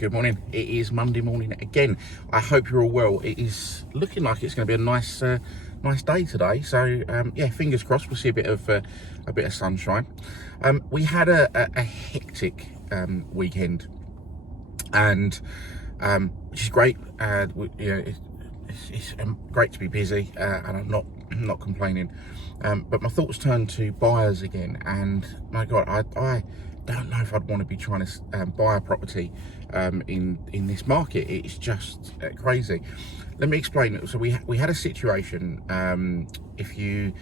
Good morning. It is Monday morning again. I hope you're all well. It is looking like it's going to be a nice day today. So yeah, fingers crossed. We'll see a bit of sunshine. We had a hectic weekend, and which is great. It's great to be busy, and I'm not complaining. But my thoughts turned to buyers again, and my God, I don't know if I'd want to be trying to buy a property in this market. It's just crazy. Let me explain. So we had a situation. If you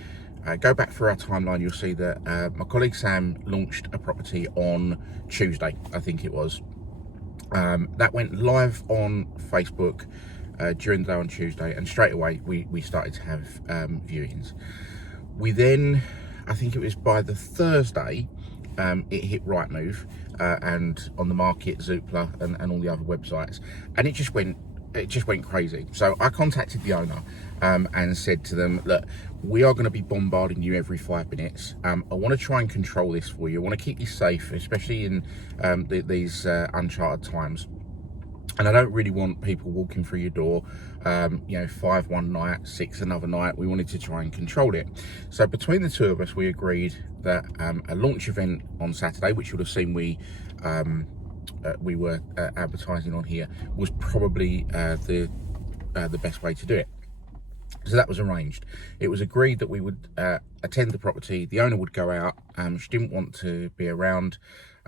go back through our timeline, you'll see that my colleague Sam launched a property on Tuesday, I think it was. That went live on Facebook during the day on Tuesday, and straight away we started to have viewings. We then, I think it was by the Thursday, it hit Rightmove and on the market, Zoopla, and all the other websites, and it just went crazy. So I contacted the owner and said to them, look, we are going to be bombarding you every 5 minutes. I want to try and control this for you. I want to keep you safe, especially in these uncharted times. And I don't really want people walking through your door, 5 one night, 6 another night. We wanted to try and control it. So between the two of us, we agreed that a launch event on Saturday, which you'll have seen we were advertising on here, was probably the best way to do it. So that was arranged. It was agreed that we would attend the property. The owner would go out. She didn't want to be around.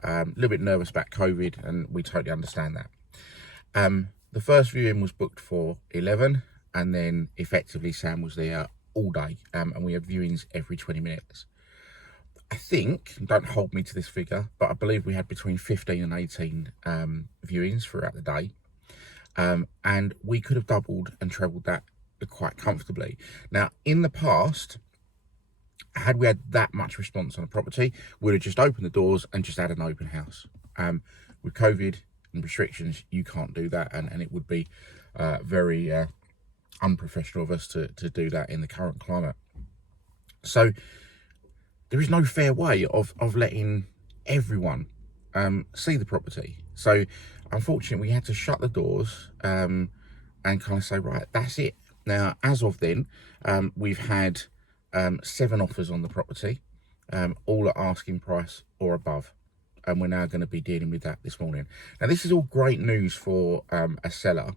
A little bit nervous about COVID, and we totally understand that. The first viewing was booked for 11, and then effectively Sam was there all day, and we had viewings every 20 minutes. I think, don't hold me to this figure, but I believe we had between 15 and 18 viewings throughout the day, and we could have doubled and trebled that quite comfortably. Now, in the past, had we had that much response on a property, we'd have just opened the doors and just had an open house. With COVID and restrictions, you can't do that, and it would be very unprofessional of us to do that in the current climate. So there is no fair way of letting everyone see the property. So unfortunately, we had to shut the doors and kind of say, right, that's it. Now, as of then, we've had 7 offers on the property, all at asking price or above. And we're now going to be dealing with that this morning. Now, this is all great news for a seller,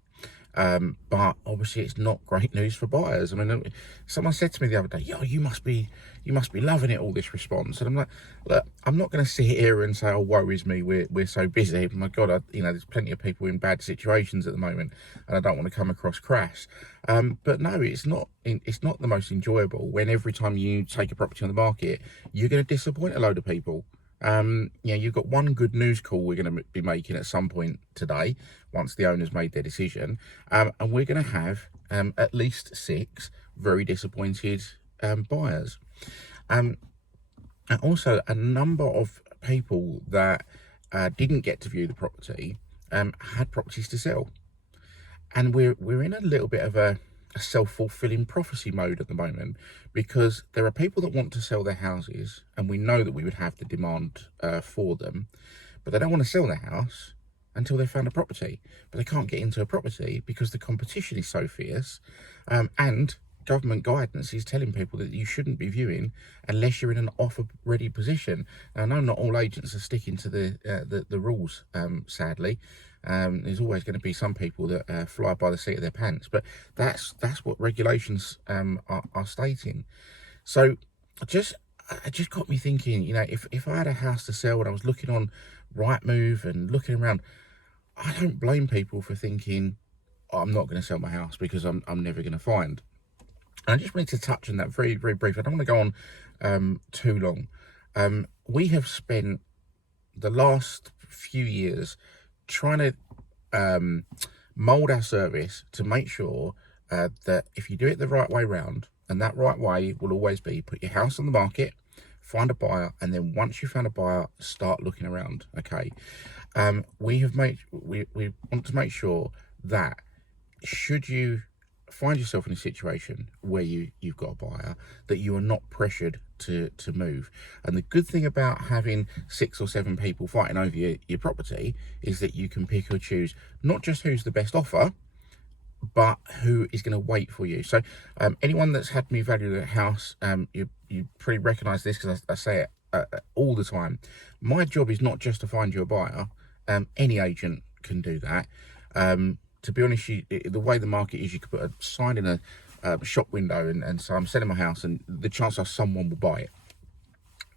but obviously it's not great news for buyers. I mean, someone said to me the other day, "Yo, you must be loving it, all this response." And I'm like, look, I'm not going to sit here and say, "Oh, woe is me, we're so busy." My God, there's plenty of people in bad situations at the moment, and I don't want to come across crass. But no, it's not the most enjoyable when every time you take a property on the market, you're going to disappoint a load of people. You've got one good news call we're going to be making at some point today, once the owners made their decision, and we're going to have at least 6 very disappointed buyers. And also a number of people that didn't get to view the property had properties to sell. And we're in a little bit of a self-fulfilling prophecy mode at the moment, because there are people that want to sell their houses, and we know that we would have the demand for them, but they don't want to sell their house until they've found a property. But they can't get into a property because the competition is so fierce, and government guidance is telling people that you shouldn't be viewing unless you're in an offer ready position. Now, I know not all agents are sticking to the rules, sadly. There's always going to be some people that fly by the seat of their pants, but that's what regulations are stating. So it just got me thinking, if I had a house to sell and I was looking on Rightmove and looking around, I don't blame people for thinking, oh, I'm not going to sell my house because I'm never going to find. And I just wanted to touch on that very, very briefly. I don't want to go on too long. We have spent the last few years trying to mould our service to make sure that if you do it the right way round, and that right way will always be put your house on the market, find a buyer, and then once you found a buyer, start looking around. Okay, we want to make sure that should you find yourself in a situation where you've got a buyer, that you are not pressured to move. And the good thing about having 6 or 7 people fighting over your property is that you can pick or choose not just who's the best offer, but who is going to wait for you. So anyone that's had me value their house, you pretty recognize this, because I say it all the time. My job is not just to find you a buyer. Any agent can do that. To be honest, the way the market is, you could put a sign in a shop window and so I'm selling my house, and the chances are someone will buy it.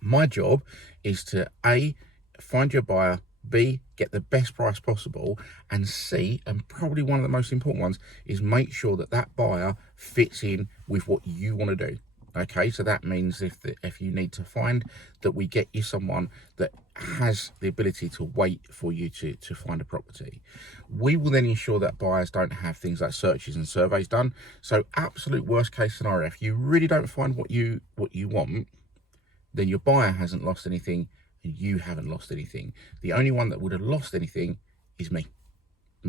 My job is to A, find you a buyer, B, get the best price possible, and C, and probably one of the most important ones, is make sure that that buyer fits in with what you want to do. Okay, so that means if you need to find that we get you someone that has the ability to wait for you to find a property, we will then ensure that buyers don't have things like searches and surveys done. So absolute worst case scenario, if you really don't find what you want, then your buyer hasn't lost anything and you haven't lost anything. The only one that would have lost anything is me,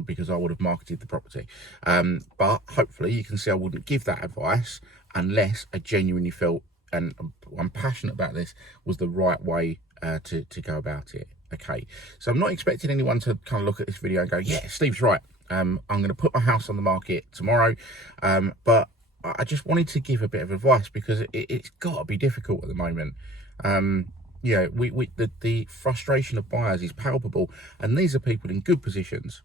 because I would have marketed the property. But hopefully you can see I wouldn't give that advice unless I genuinely felt, and I'm passionate about this, was the right way to go about it. Okay, so I'm not expecting anyone to kind of look at this video and go, yeah, Steve's right. I'm going to put my house on the market tomorrow. But I just wanted to give a bit of advice, because it's got to be difficult at the moment. Yeah, the frustration of buyers is palpable, and these are people in good positions.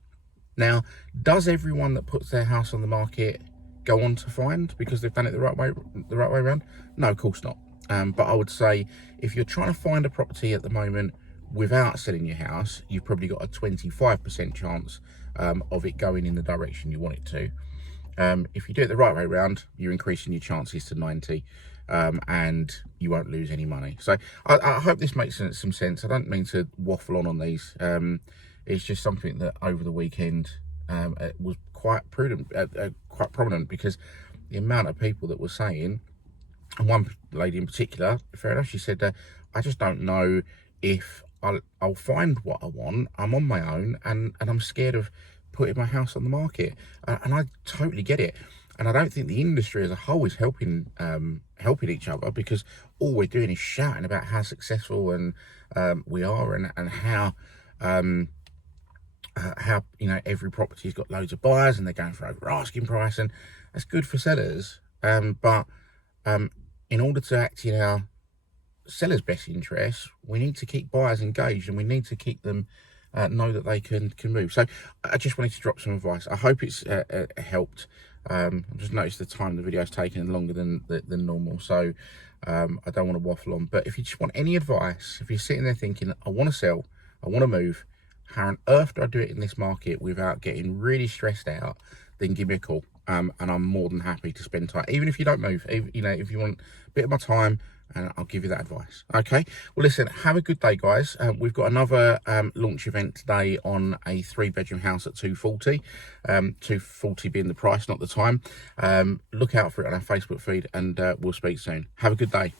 Now, does everyone that puts their house on the market go on to find because they've done it the right way around? No, of course not. But I would say if you're trying to find a property at the moment without selling your house, you've probably got a 25% chance of it going in the direction you want it to. If you do it the right way around, you're increasing your chances to 90, and you won't lose any money. So I hope this makes some sense. I don't mean to waffle on these. It's just something that over the weekend it was quite prominent, because the amount of people that were saying, and one lady in particular, fair enough, she said, I just don't know if I'll find what I want. I'm on my own, and I'm scared of putting my house on the market. And I totally get it. And I don't think the industry as a whole is helping each other, because all we're doing is shouting about how successful and we are, and how every property's got loads of buyers and they're going for over asking price, and that's good for sellers. But in order to act in our sellers' best interest, we need to keep buyers engaged, and we need to keep them know that they can move. So I just wanted to drop some advice. I hope it's helped. I've just noticed the time the video's taken longer than normal, so I don't want to waffle on. But if you just want any advice, if you're sitting there thinking, I want to sell, I want to move, how on earth do I do it in this market without getting really stressed out, then give me a call. And I'm more than happy to spend time, even if you don't move, if you want a bit of my time, and I'll give you that advice. Okay, well listen, have a good day, guys. We've got another launch event today on a 3-bedroom house at 240, 240 being the price, not the time. Look out for it on our Facebook feed, and we'll speak soon. Have a good day.